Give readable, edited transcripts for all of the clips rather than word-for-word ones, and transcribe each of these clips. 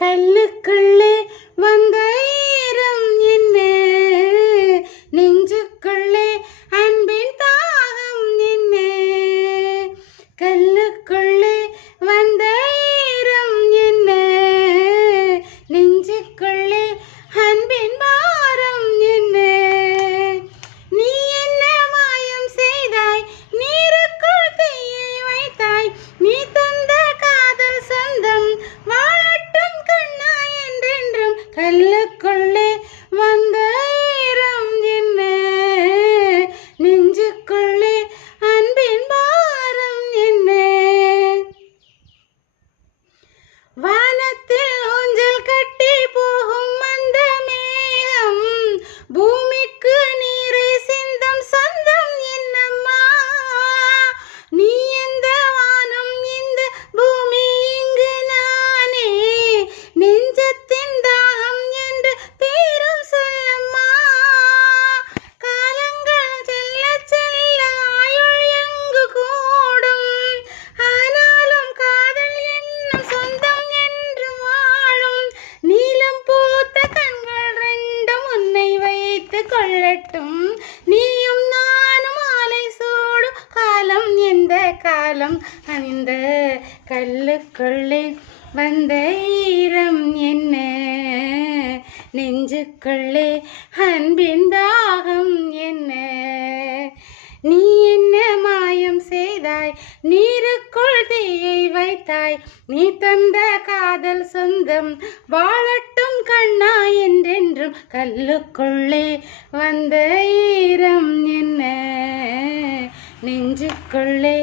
கல்லுக்குள்ளே வந்த ஈரம் என்ன, நெஞ்சுக்குள்ளே அன்பின் தாகம் என்ன. கல்லுக்குள்ளே வந்த ஈரம் என்ன, நெஞ்சுக்குள்ளே அன்பின் பாரம் என்ன. நீ என்ன மாயம் செய்தாய், நீருக்குள் தீயை வைத்தாய். நீ தந்த காதல் சொந்தம் வாழட்டும் கண்ணா என்றென்றும். கல்லுக்குள்ளே வந்த ஈரம் என்ன, நெஞ்சுக்குள்ளே அன்பின் பாரம் என்ன. வானத்தில் ஊஞ்சல் கட்டி போகும் அந்த மேகம், பூமிக்கு நீரை சிந்தும் சொந்தம் என்னம்மா. நீ எந்த வானம் இந்த பூமி இங்கு நானே, நெஞ்சத்தின் தாகம் என்று தீரும் சொல்லம்மா. காலங்கள் செல்ல செல்ல ஆயுள் எங்கு கூடும், ஆனாலும் காதல் என்னும் சொந்தம் என்று வாழும். நீலம் பூத்த கண்கள் ரெண்டும் உன்னை வைத்துக் கொள்ளட்டும். நீயும் நானும் ஆலை சூடும் காலம் எந்த காலம். அந்த கல்லுக்குள்ளே வந்த ஈரம் என்ன, நெஞ்சுக்குள்ளே அன்பின் தாகம் என்ன. நீ என்ன மாயம் செய்தாய், நீருக்குள் தீயை வைத்தாய். நீ தந்த காதல் சொந்தம் வாழட்டும் கண்ணா என்றென்றும். கல்லுக்குள்ளே வந்த ஈரம் என்ன, நெஞ்சுக்குள்ளே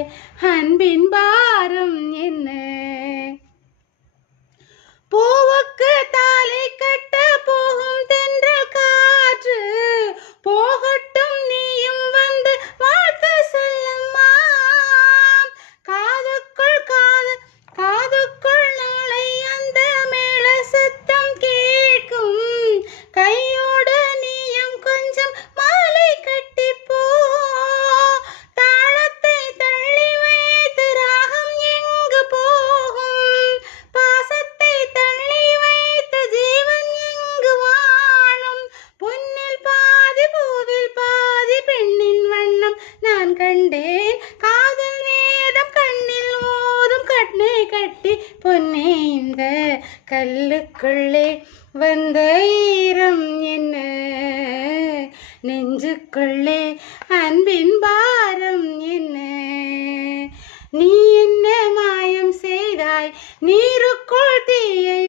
அன்பின் பாரம் என்ன. பூவுக்கு தாலி கட்ட போகும் தென்றல் காற்று, போகட்டும் நீயும் வந்து வாழ்த்து சொல்லம்மா. காதுக்குள் காதுக்குள் நாளை அந்த மேள சத்தம் கேட்கும். கையோடு நீயும் கொஞ்சம் மாலை கட்டிப்போ. தாளத்தை தள்ளி வைத்து ராகம் எங்கு போகும், பாசத்தை தள்ளி வைத்து ஜீவன் எங்கு வாழும். பொன்னில் பாதி பூவில் பாதி பெண்ணின் வண்ணம் நான் கண்டேன். காதல் வேதம் கண்ணில் ஓதும் கண்ணை கட்டி பொன்னே. இந்த கல்லுக்குள்ளே வந்த ஈரம் என்ன, நெஞ்சுக்குள்ளே அன்பின் பாரம் என்ன. நீ என்ன மாயம் செய்தாய், நீருக்குள் தீயை